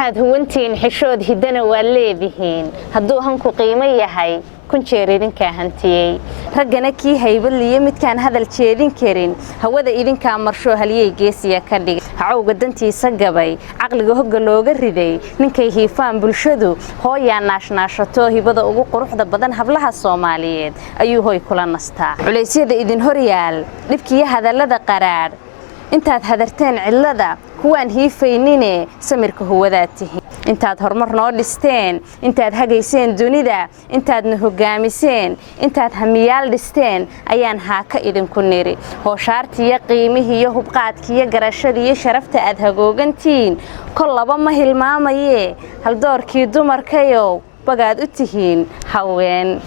waxaad huwantiin xishood hidana waa leedihiin hadduu hanku qiimo yahay kun jeer idinka hantiyay ragana kii haybad liyo midkaan hadal jeedin karin hawada idinka marsho haliyay geesiya ka dhig hawga dantiisa gabay aqliga hogga looga riday ninkay hiifaan bulshadu hooyaa naashnaashato hibada ugu quruxda badan hablaha Soomaaliyeed ayuu hoy kula nastaa culeysyada idin hor yaal dhibkiya hadallada qaraar intaad hadarteen cilada kuwaan hiifaynine samirka huwadaatihi intaad hormar noo dhisteen intaad hagayseen dunida intaadna hogaamiseen intaad hamiyaal dhisteen ayaan haaka idinku niri hooshaartiya qiimihiyo hubqaadkiya garashadiyo sharafta aad hagoogantiin kol laba ma hilmaamaye hal doorkii dumarkayow bagaad u tihiin haween